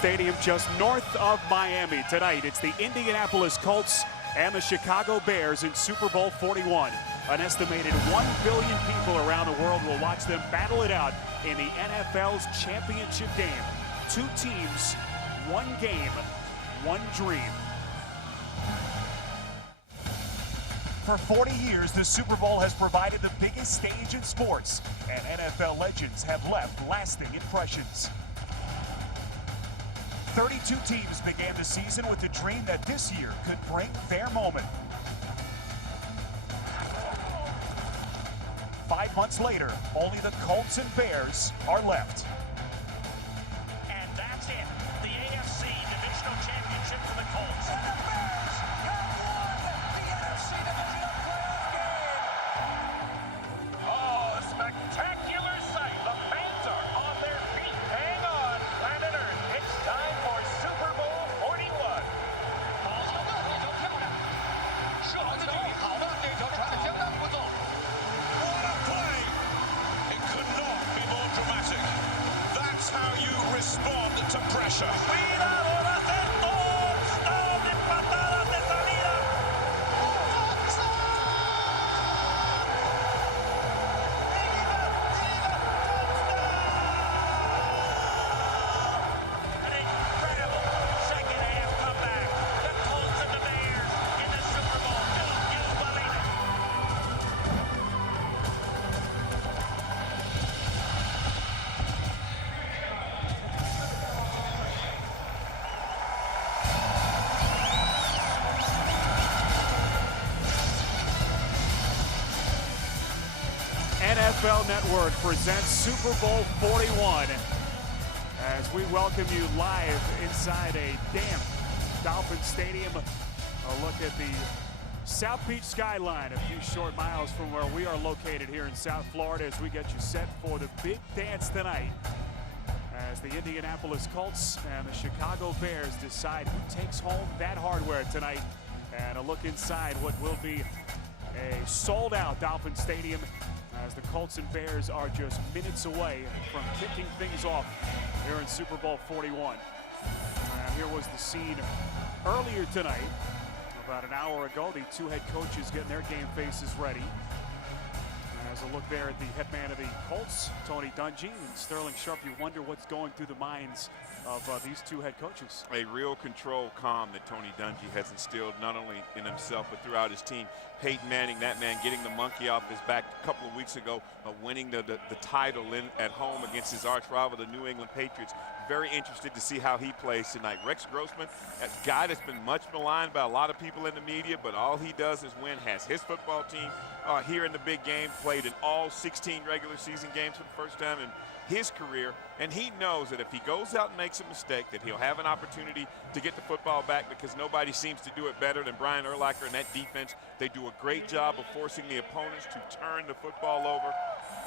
Stadium just north of Miami. Tonight, it's the Indianapolis Colts and the Chicago Bears in Super Bowl 41. An estimated 1 billion people around the world will watch them battle it out in the NFL's championship game. Two teams, one game, one dream. For 40 years, the Super Bowl has provided the biggest stage in sports, and NFL legends have left lasting impressions. 32 teams began the season with the dream that this year could bring their moment. 5 months later, only the Colts and Bears are left. And that's it. The AFC Divisional Championship for the Colts. And the Bears have won the NFC Divisional Playoff game. Oh, a spectacular sight. The fans are on their feet. Hang on, planet Earth. It's time for Super Bowl 41. 好的，这球漂亮，射门的距离好的，这球传的相当不错。What a play! It could not be more dramatic. That's how you respond to pressure. ¡Cuidado, va a ser touchdown de patadas de salida! An incredible second half comeback. The Colts and the Bears in the Super Bowl. Don't you believe it? NFL Network presents Super Bowl 41 as we welcome you live inside a damp Dolphin Stadium. A look at the South Beach skyline, a few short miles from where we are located here in South Florida, as we get you set for the big dance tonight as the Indianapolis Colts and the Chicago Bears decide who takes home that hardware tonight. And a look inside what will be a sold-out Dolphin Stadium as the Colts and Bears are just minutes away from kicking things off here in Super Bowl 41. Here was the scene earlier tonight. About an hour ago, the two head coaches getting their game faces ready. As a look there at the head man of the Colts, Tony Dungy, and Sterling Sharp, you wonder what's going through the minds of these two head coaches. A real control calm that Tony Dungy has instilled not only in himself but throughout his team. Peyton Manning, that man, getting the monkey off his back a couple of weeks ago, winning the title at home against his arch rival, the New England Patriots. Very interested to see how he plays tonight. Rex Grossman, a guy that's been much maligned by a lot of people in the media, but all he does is win. Has his football team here in the big game, played in all 16 regular season games for the first time in his career, and he knows that if he goes out and makes a mistake, that he'll have an opportunity to get the football back, because nobody seems to do it better than Brian Urlacher and that defense. They do a great job of forcing the opponents to turn the football over,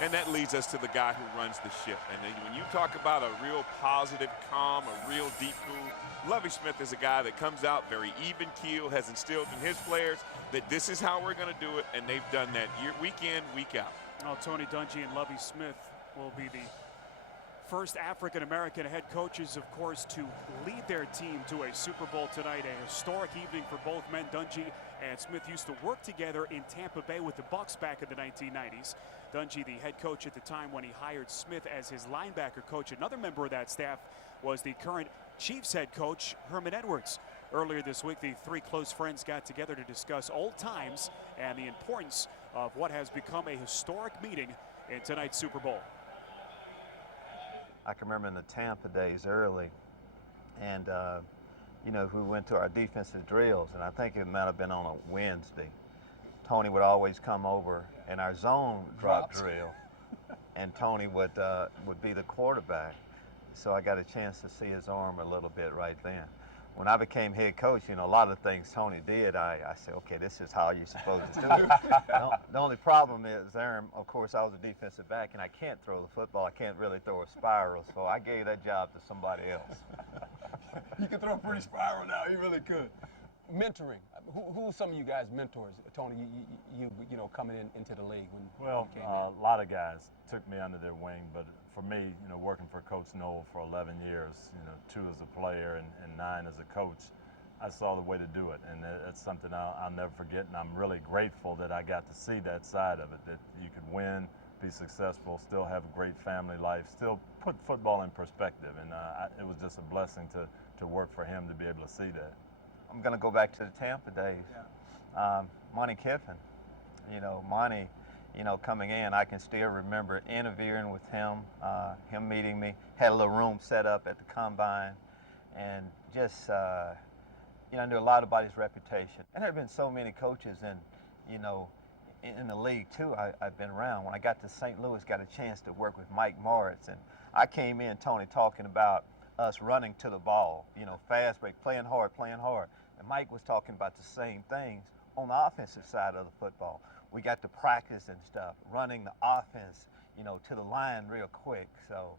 and that leads us to the guy who runs the ship. And then when you talk about a real positive, calm, a real deep cool, Lovie Smith is a guy that comes out very even keel, has instilled in his players that this is how we're going to do it, and they've done that week in, week out. Well, Tony Dungy and Lovie Smith will be the first African-American head coaches, of course, to lead their team to a Super Bowl tonight. A historic evening for both men. Dungy and Smith used to work together in Tampa Bay with the Bucks back in the 1990s. Dungy, the head coach at the time when he hired Smith as his linebacker coach. Another member of that staff was the current Chiefs head coach, Herman Edwards. Earlier this week, the three close friends got together to discuss old times and the importance of what has become a historic meeting in tonight's Super Bowl. I can remember in the Tampa days early, and you know, we went to our defensive drills, and I think it might have been on a Wednesday. Tony would always come over in our zone drop drill, and Tony would be the quarterback. So I got a chance to see his arm a little bit right then. When I became head coach, you know, a lot of things Tony did, I said, okay, this is how you're supposed to do it. The only problem is, Aaron, of course, I was a defensive back, and I can't throw the football. I can't really throw a spiral, so I gave that job to somebody else. You can throw a pretty spiral now. You really could. Mentoring. Who are some of you guys' mentors, Tony? You know, coming into the league when well, you came a lot of guys took me under their wing, but for me, you know, working for Coach Noel for 11 years, you know, 2 as a player and 9 as a coach, I saw the way to do it, and it's something I'll never forget, and I'm really grateful that I got to see that side of it, that you could win, be successful, still have a great family life, still put football in perspective, and it was just a blessing to work for him to be able to see that. I'm going to go back to the Tampa days. Yeah. Monty Kiffin, you know, Monty, you know, coming in, I can still remember interviewing with him, him meeting me, had a little room set up at the combine, and just, you know, I knew a lot about his reputation. And there have been so many coaches you know, in the league too I've been around. When I got to St. Louis, got a chance to work with Mike Moritz, and I came in, Tony, talking about us running to the ball, you know, fast break, playing hard. And Mike was talking about the same things on the offensive side of the football. We got to practice and stuff, running the offense, you know, to the line real quick. So,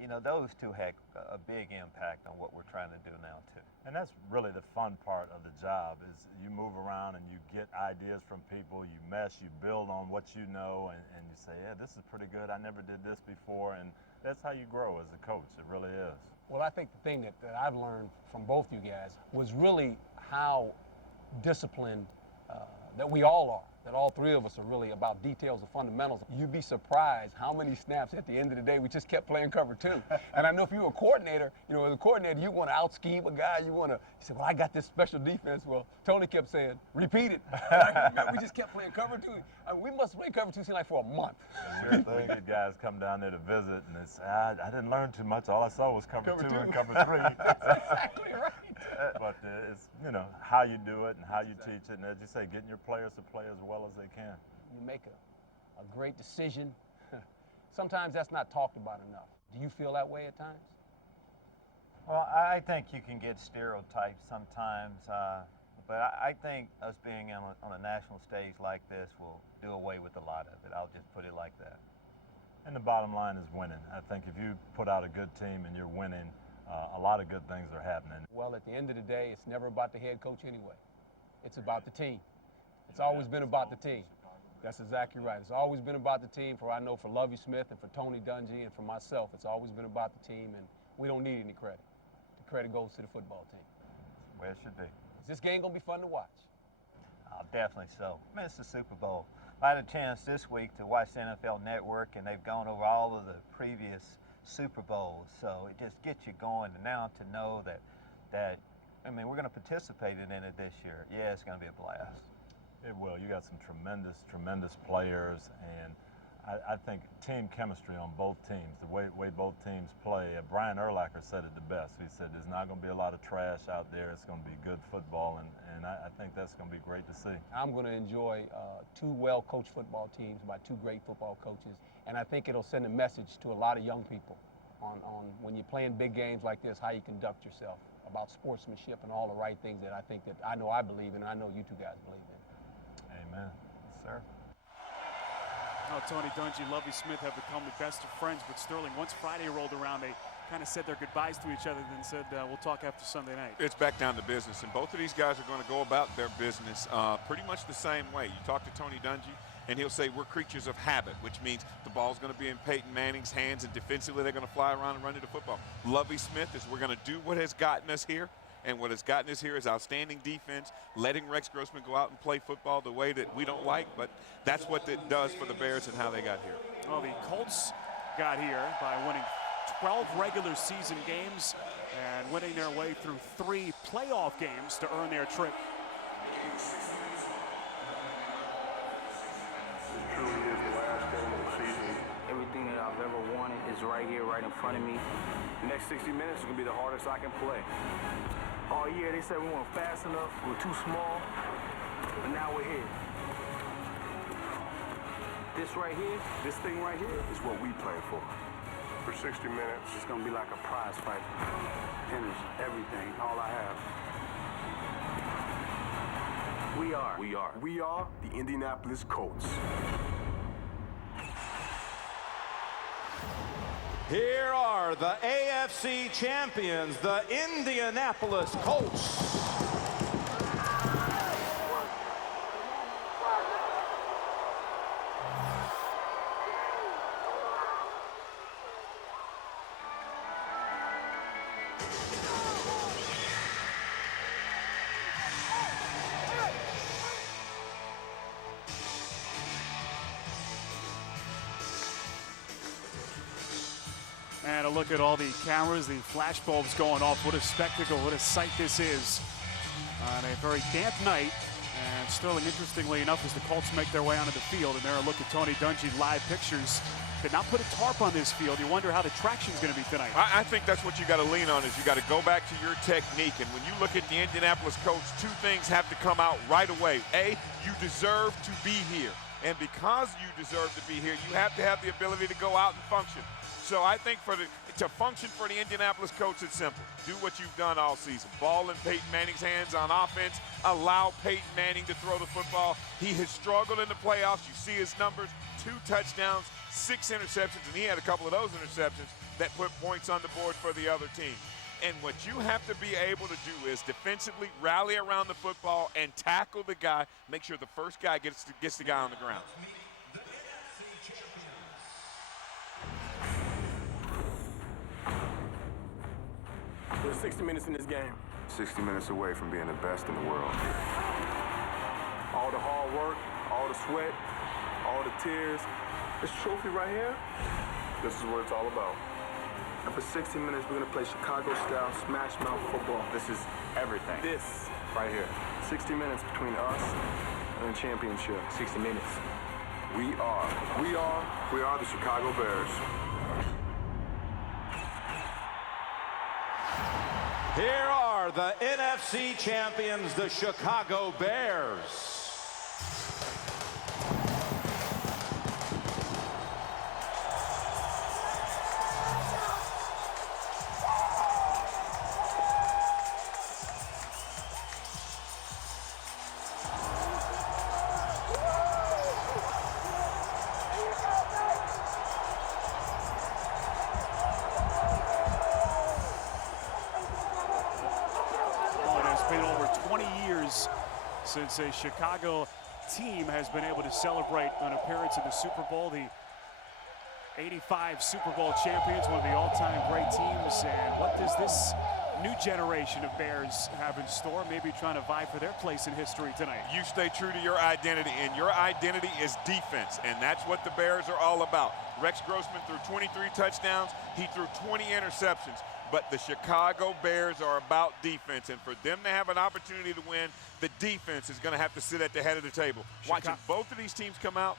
you know, those two had a big impact on what we're trying to do now too. And that's really the fun part of the job, is you move around and you get ideas from people, you mesh, you build on what you know, and you say, yeah, this is pretty good, I never did this before, and that's how you grow as a coach, it really is. Well, I think the thing that I've learned from both you guys was really how disciplined that we all are, that all 3 of us are really about details and fundamentals. You'd be surprised how many snaps at the end of the day we just kept playing cover 2. And I know if you were a coordinator, you know, as a coordinator, you want to out-scheme a guy, you say, well, I got this special defense. Well, Tony kept saying, repeat it. We just kept playing cover 2. I mean, we must play cover 2 seem like for a month. We get guys come down there to visit, and they say, I didn't learn too much. All I saw was cover 2 and cover 3. Exactly right. But it's, you know, how you do it and how you teach it, and as you say, getting your players to play as well as they can. You make a great decision. Sometimes that's not talked about enough. Do you feel that way at times? Well, I think you can get stereotypes sometimes, but I think us being on a national stage like this will do away with a lot of it. I'll just put it like that. And the bottom line is winning. I think if you put out a good team and you're winning, a lot of good things are happening. Well, at the end of the day, it's never about the head coach anyway. It's about the team. It's always been about the team. That's exactly right. It's always been about the team. For Lovie Smith and for Tony Dungy and for myself, it's always been about the team, and we don't need any credit. The credit goes to the football team. Where it should be. Is this game gonna be fun to watch? Oh, definitely so. I mean, it's the Super Bowl. I had a chance this week to watch the NFL Network, and they've gone over all of the previous Super Bowls, so it just gets you going. And now to know that I mean, we're going to participate in it this year. Yeah, it's going to be a blast. It will. You got some tremendous players, and I think team chemistry on both teams, the way both teams play. Brian Urlacher said it the best. He said there's not going to be a lot of trash out there. It's going to be good football, and I think that's going to be great to see. I'm going to enjoy 2 well-coached football teams by 2 great football coaches, and I think it'll send a message to a lot of young people on when you're playing big games like this, how you conduct yourself, about sportsmanship and all the right things that I know I believe in, and I know you 2 guys believe in. Amen. Yes, sir. Tony Dungy, Lovie Smith have become the best of friends, but Sterling, once Friday rolled around, they kind of said their goodbyes to each other, then said, we'll talk after Sunday night. It's back down to business, and both of these guys are going to go about their business pretty much the same way. You talk to Tony Dungy, and he'll say we're creatures of habit, which means the ball's going to be in Peyton Manning's hands, and defensively they're going to fly around and run into football. Lovie Smith is we're going to do what has gotten us here, and what has gotten us here is outstanding defense, letting Rex Grossman go out and play football the way that we don't like, but that's what it does for the Bears and how they got here. Well, the Colts got here by winning 12 regular season games and winning their way through 3 playoff games to earn their trip. Truly is the last game of the season. Everything that I've ever wanted is right here, right in front of me. The next 60 minutes is going to be the hardest I can play. All year they said we weren't fast enough, we were too small, but now we're here. This right here, this thing right here is what we play for. For 60 minutes. It's going to be like a prize fight. Finish everything, all I have. We are the Indianapolis Colts. Here are the AFC champions, the Indianapolis Colts. look at all the cameras, the flash bulbs going off. What a spectacle, what a sight this is on a very damp night. And Sterling, interestingly enough, as the Colts make their way onto the field, and there a look at Tony Dungy live pictures, could not put a tarp on this field. You wonder how the traction's going to be tonight. I think that's what you got to lean on, is you got to go back to your technique. And when you look at the Indianapolis Colts, two things have to come out right away. A, you deserve to be here. And because you deserve to be here, you have to have the ability to go out and function. So I think to function for the Indianapolis Colts, it's simple. Do what you've done all season. Ball in Peyton Manning's hands on offense. Allow Peyton Manning to throw the football. He has struggled in the playoffs. You see his numbers, 2 touchdowns, 6 interceptions, and he had a couple of those interceptions that put points on the board for the other team. And what you have to be able to do is defensively rally around the football and tackle the guy. Make sure the first guy gets the guy on the ground. There's 60 minutes in this game. 60 minutes away from being the best in the world. All the hard work, all the sweat, all the tears. This trophy right here, this is what it's all about. And for 60 minutes, we're gonna play Chicago-style smash mouth football. This is everything. This right here. 60 minutes between us and the championship. 60 minutes. We are the Chicago Bears. Here are the NFC champions, the Chicago Bears. Over 20 years since a Chicago team has been able to celebrate an appearance in the Super Bowl. The 85 Super Bowl champions, one of the all-time great teams. And what does this new generation of Bears have in store? Maybe trying to vie for their place in history tonight. You stay true to your identity, and your identity is defense, and that's what the Bears are all about. Rex Grossman threw 23 touchdowns. He threw 20 interceptions. But the Chicago Bears are about defense, and for them to have an opportunity to win, the defense is going to have to sit at the head of the table. Watching both of these teams come out,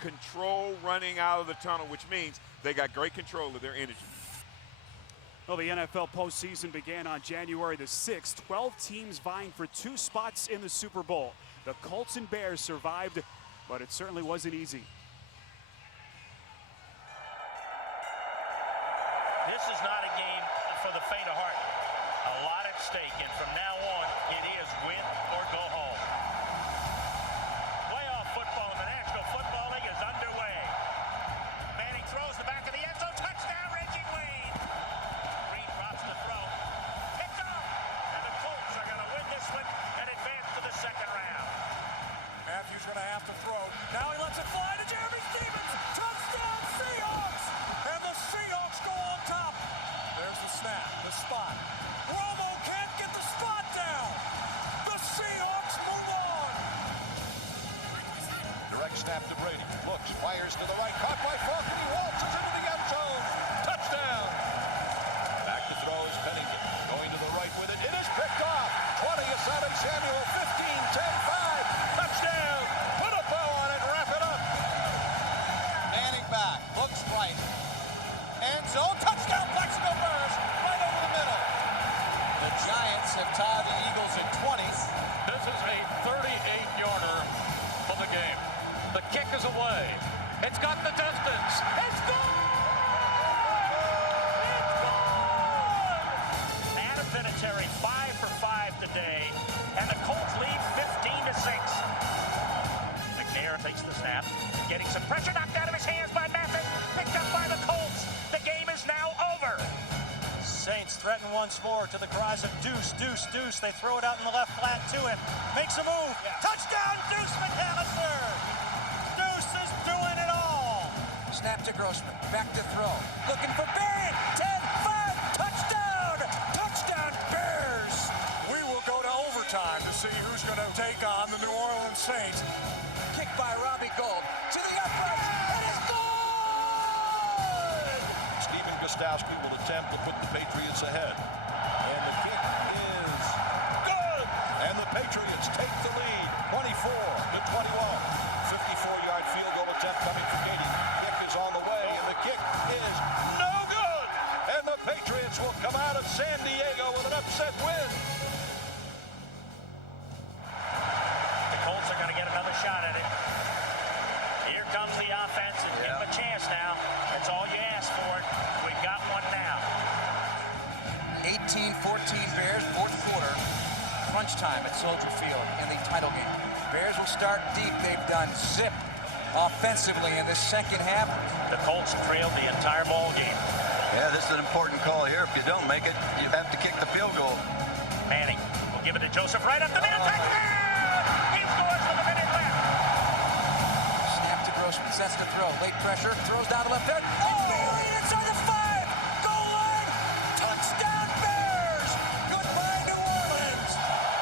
control running out of the tunnel, which means they got great control of their energy. Well, the NFL postseason began on January the 6th. 12 teams vying for 2 spots in the Super Bowl. The Colts and Bears survived, but it certainly wasn't easy. This is not a game for the faint of heart. A lot at stake, and from now on, it is win or go home. Playoff football in the National Football League is underway. Manning throws the back of the end zone. Touchdown, Reggie Wayne. Green drops the throw. Picked up. And the Colts are going to win this one and advance to the second round. Matthews going to have to throw. Now he lets it fly to Jeremy Stevens. Touchdown, Seahawks! And the Seahawks go on top. There's the snap, the spot. Romo can't get the spot down. The Seahawks move on. Direct snap to Brady. Looks, fires to the right. Caught by Falk, and he waltzes into the end zone. Touchdown. Back to throws, Pennington. Going to the right with it. It is picked off. 20 is Asante Samuel. 15, 10, 5. Touchdown. Put a bow on it. Wrap it up. Manning back. Looks right. End zone. Touchdown. Plexico Bears. Right over the middle. The Giants have tied the Eagles at 20. This is a 38-yarder for the game. The kick is away. It's got the distance. It's gone! It's gone! Adam Vinatieri 5 for 5 today, and the Colts lead 15-6. McNair takes the snap, getting some pressure knocked out of his hands by Mathis, picked up by the Colts. The game is now over. Saints threaten once more to the cries of deuce, deuce, deuce. They throw it out in the left flat to him. Makes a move. Touchdown, Deuce McAllister. Deuce is doing it all. Snap to Grossman. Back to throw. Looking for Barrett. 10-5. Touchdown. Touchdown, Bears. We will go to overtime to see who's going to take on the New Orleans Saints. Kick by Robbie Gould. To the uprights. It is good. Stephen Gostowski will attempt to put the Patriots ahead. And the kick is good! And the Patriots take the lead, 24-21. 54-yard field goal attempt coming from 80. Kick is on the way, and the kick is no good! And the Patriots will come out of San Diego with an upset win. The Colts are going to get another shot at it. Here comes the offense, and give them a chance now. That's all you ask for. We've got one now. 18-14 Bears, fourth quarter. Crunch time at Soldier Field in the title game. Bears will start deep. They've done zip offensively in this second half. The Colts trailed the entire ball game. Yeah, this is an important call here. If you don't make it, you have to kick the field goal. Manning will give it to Joseph right up the middle. Touchdown! He scores with a minute left. Snap to Grossman, sets to throw. Late pressure, throws down the left edge. Oh, inside the 5. Goal line. Touchdown Bears. Goodbye New Orleans.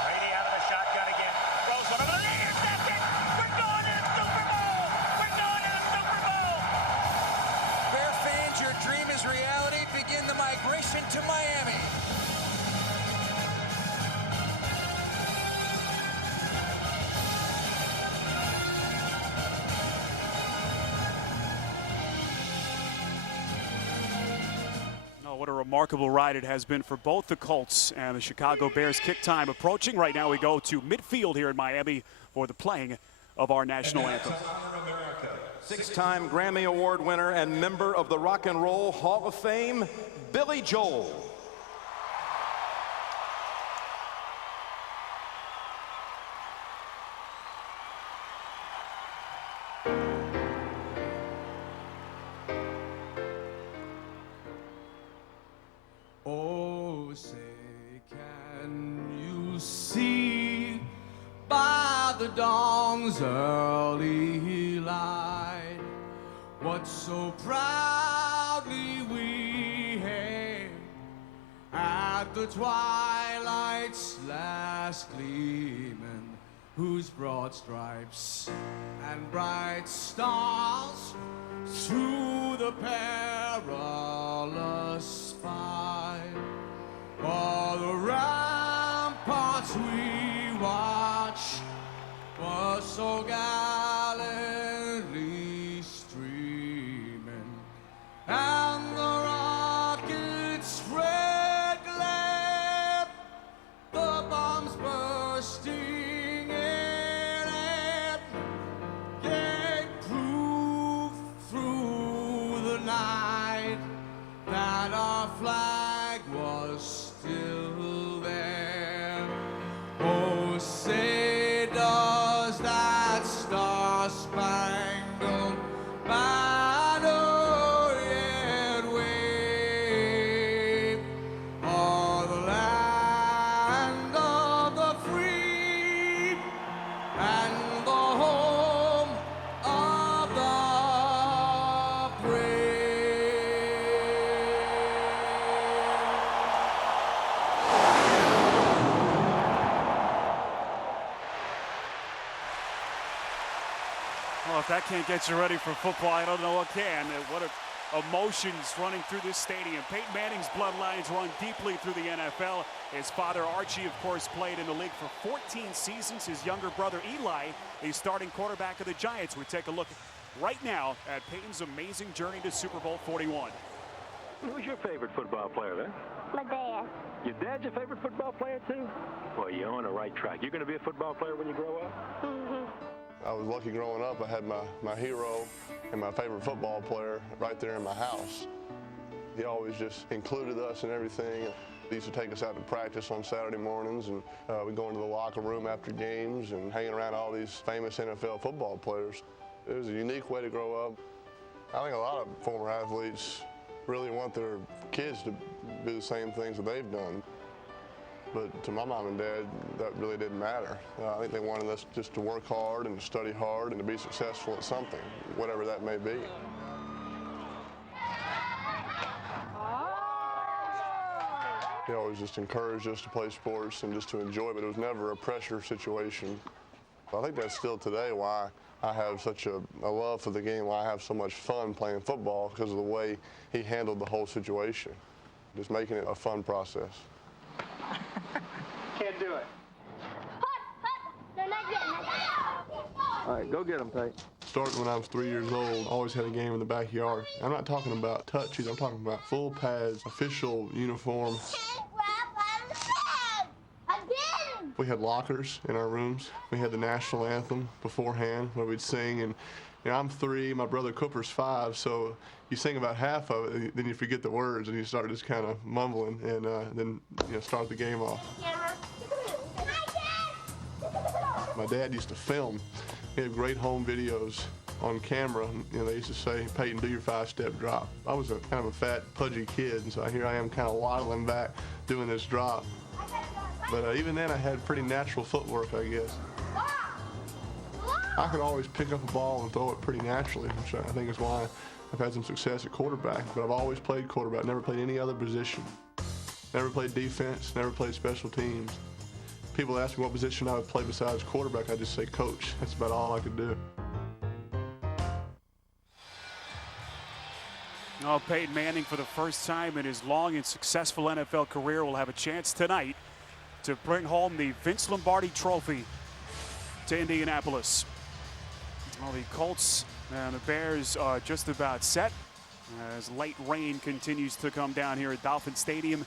Brady out of the shotgun again. Throws one over the intercepted. We're going to the Super Bowl. We're going to the Super Bowl. Bear fans, your dream is reality. Begin the migration to Miami. What a remarkable ride it has been for both the Colts and the Chicago Bears. Kick time approaching. Right now we go to midfield here in Miami for the playing of our national anthem. Six-time Grammy Award winner and member of the Rock and Roll Hall of Fame, Billy Joel. Oh, say, can you see by the dawn's early light what so proudly we hailed at the twilight's last gleaming, whose broad stripes and bright stars through the perilous fight, for the ramparts we watch were so gallantly streaming, and the rockets' red glare, the bombs bursting in air, gave proof through the night that our flag was still there. Oh, say does that star-spangled banner yet wave o'er the land of the free and the home of the brave? Well, if that can't get you ready for football, I don't know what can. What emotions running through this stadium. Peyton Manning's bloodlines run deeply through the NFL. His father, Archie, of course, played in the league for 14 seasons. His younger brother, Eli, the starting quarterback of the Giants. We take a look right now at Peyton's amazing journey to Super Bowl 41. Who's your favorite football player, man? My dad. Your dad's your favorite football player, too? Well, you're on the right track. You're going to be a football player when you grow up? Mm-hmm. I was lucky growing up. I had my hero and my favorite football player right there in my house. He always just included us in everything. He used to take us out to practice on Saturday mornings, and we'd go into the locker room after games and hanging around all these famous NFL football players. It was a unique way to grow up. I think a lot of former athletes really want their kids to do the same things that they've done. But to my mom and dad, that really didn't matter. I think they wanted us just to work hard and to study hard and to be successful at something, whatever that may be. He always just encouraged us to play sports and just to enjoy it, but it was never a pressure situation. I think that's still today why I have such a love for the game, why I have so much fun playing football, because of the way he handled the whole situation. Just making it a fun process. Can't do it. All right, go get him, Tate. Starting when I was 3 years old, always had a game in the backyard. I'm not talking about touchies, I'm talking about full pads, official uniform. We had lockers in our rooms. We had the national anthem beforehand where we'd sing, and you know, I'm 3, my brother Cooper's 5, so you sing about half of it, then you forget the words and you start just kind of mumbling, and then start the game off. My dad used to film. He had great home videos on camera. You know, they used to say, "Peyton, do your 5-step drop." I was a kind of a fat, pudgy kid, and so here I am kind of waddling back doing this drop. But even then, I had pretty natural footwork, I guess. I could always pick up a ball and throw it pretty naturally, which I think is why I've had some success at quarterback. But I've always played quarterback, never played any other position. Never played defense, never played special teams. People ask me what position I would play besides quarterback, I just say coach. That's about all I could do. Oh, Peyton Manning, for the first time in his long and successful NFL career, will have a chance tonight to bring home the Vince Lombardi Trophy to Indianapolis. Well, the Colts and the Bears are just about set as light rain continues to come down here at Dolphin Stadium.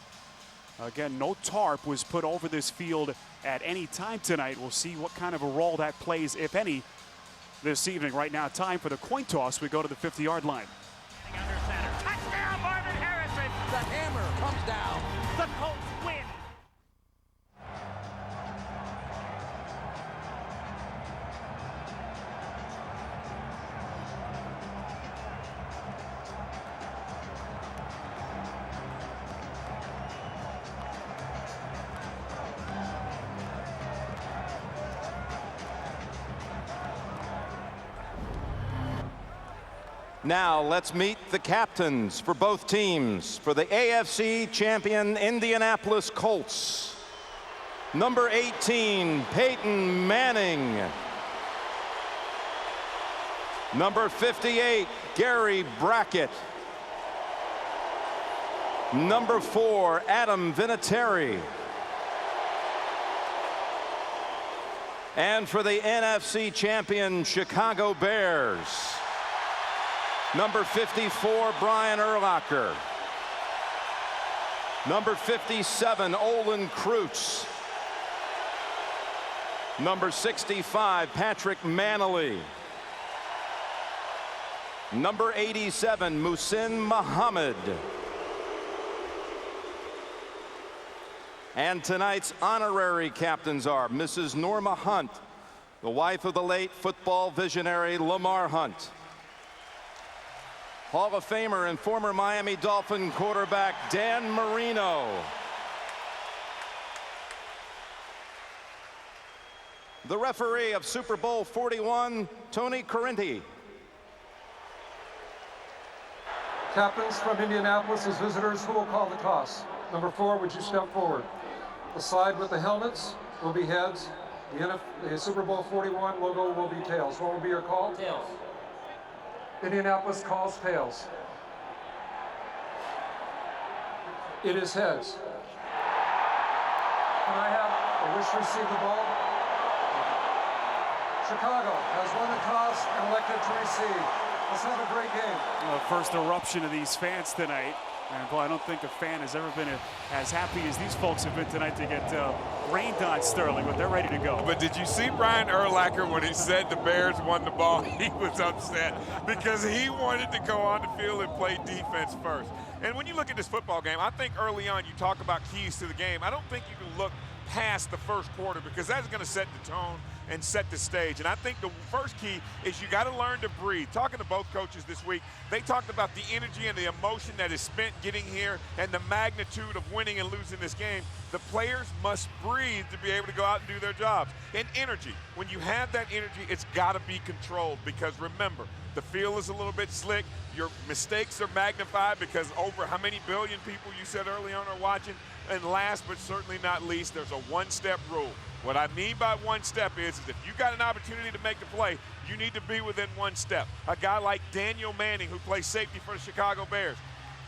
Again, no tarp was put over this field at any time tonight. We'll see what kind of a role that plays, if any, this evening. Right now, time for the coin toss. We go to the 50-yard line. Under center. Touchdown, Marvin Harrison. The hammer comes down. The Colts win. Now let's meet the captains for both teams. For the AFC champion Indianapolis Colts, number 18, Peyton Manning. Number 58, Gary Brackett. Number 4, Adam Vinatieri. And for the NFC champion Chicago Bears, number 54, Brian Urlacher. Number 57, Olin Kreutz. Number 65, Patrick Manley. Number 87, Muhsin Muhammad. And tonight's honorary captains are Mrs. Norma Hunt, the wife of the late football visionary Lamar Hunt. Hall of Famer and former Miami Dolphin quarterback Dan Marino. The referee of Super Bowl 41, Tony Correnti. Captains from Indianapolis as visitors, who will call the toss? Number 4, would you step forward? The side with the helmets will be heads. The Super Bowl 41 logo will be tails. What will be your call? Tails. Indianapolis calls tails. It is heads. Can I have a wish to receive the ball? Chicago has won the toss and elected to receive. Let's have a great game. First eruption of these fans tonight. And boy, I don't think a fan has ever been as happy as these folks have been tonight to get rained on Sterling, but they're ready to go. But did you see Brian Urlacher when he said the Bears won the ball? He was upset because he wanted to go on the field and play defense first. And when you look at this football game, I think early on you talk about keys to the game. I don't think you can look past the first quarter because that's going to set the tone and set the stage. And I think the first key is you got to learn to breathe. Talking to both coaches this week, they talked about the energy and the emotion that is spent getting here and the magnitude of winning and losing this game. The players must breathe to be able to go out and do their jobs. And energy, when you have that energy, it's got to be controlled because remember, the field is a little bit slick. Your mistakes are magnified because over how many billion people you said early on are watching. And last but certainly not least, there's a one-step rule. What I mean by one step is if you got an opportunity to make the play, you need to be within one step. A guy like Daniel Manning, who plays safety for the Chicago Bears,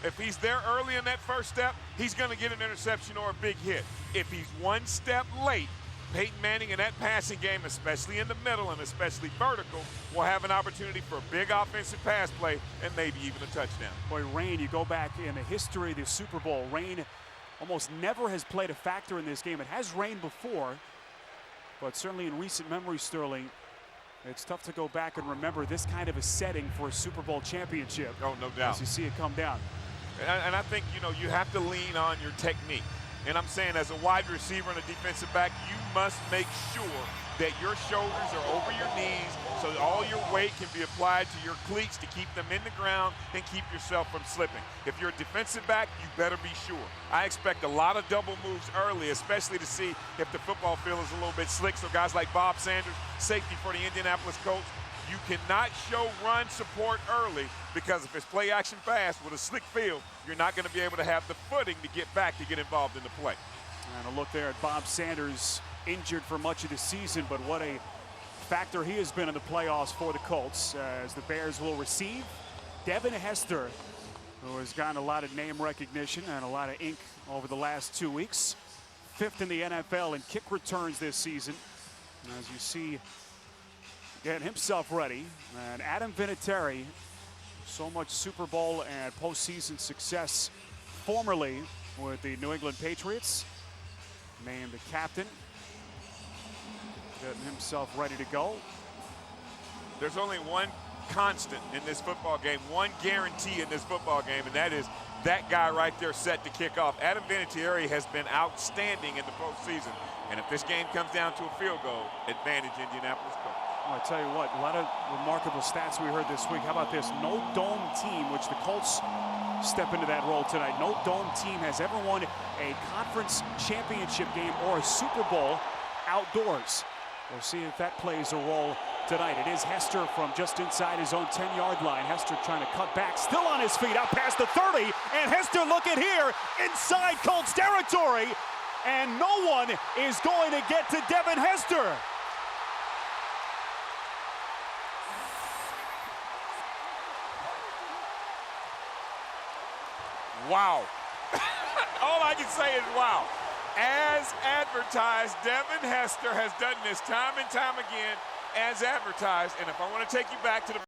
if he's there early in that first step, he's going to get an interception or a big hit. If he's one step late, Peyton Manning in that passing game, especially in the middle and especially vertical, will have an opportunity for a big offensive pass play and maybe even a touchdown. Boy, rain, you go back in the history of the Super Bowl, rain almost never has played a factor in this game. It has rained before, but certainly in recent memory, Sterling, it's tough to go back and remember this kind of a setting for a Super Bowl championship. Oh, no doubt. As you see it come down. And I think, you know, you have to lean on your technique. And I'm saying as a wide receiver and a defensive back, you must make sure that your shoulders are over your knees so that all your weight can be applied to your cleats to keep them in the ground and keep yourself from slipping. If you're a defensive back, you better be sure. I expect a lot of double moves early, especially to see if the football field is a little bit slick. So guys like Bob Sanders, safety for the Indianapolis Colts, you cannot show run support early because if it's play action fast with a slick field, you're not going to be able to have the footing to get back to get involved in the play. And a look there at Bob Sanders, injured for much of the season, but what a factor he has been in the playoffs for the Colts as the Bears will receive Devin Hester, who has gotten a lot of name recognition and a lot of ink over the last 2 weeks. 5th in the NFL in kick returns this season. As you see, getting himself ready. And Adam Vinatieri, so much Super Bowl and postseason success formerly with the New England Patriots, named the captain, getting himself ready to go. There's only one constant in this football game, one guarantee in this football game, and that is that guy right there set to kick off. Adam Vinatieri has been outstanding in the postseason, and if this game comes down to a field goal, advantage Indianapolis Colts. I tell you what, a lot of remarkable stats we heard this week. How about this? No dome team, which the Colts step into that role tonight. No dome team has ever won a conference championship game or a Super Bowl outdoors. We'll see if that plays a role tonight. It is Hester from just inside his own 10-yard line. Hester trying to cut back, still on his feet, out past the 30. And Hester, look at here, inside Colts territory. And no one is going to get to Devin Hester. Wow. All I can say is wow. As advertised, Devin Hester has done this time and time again as advertised. And if I want to take you back to the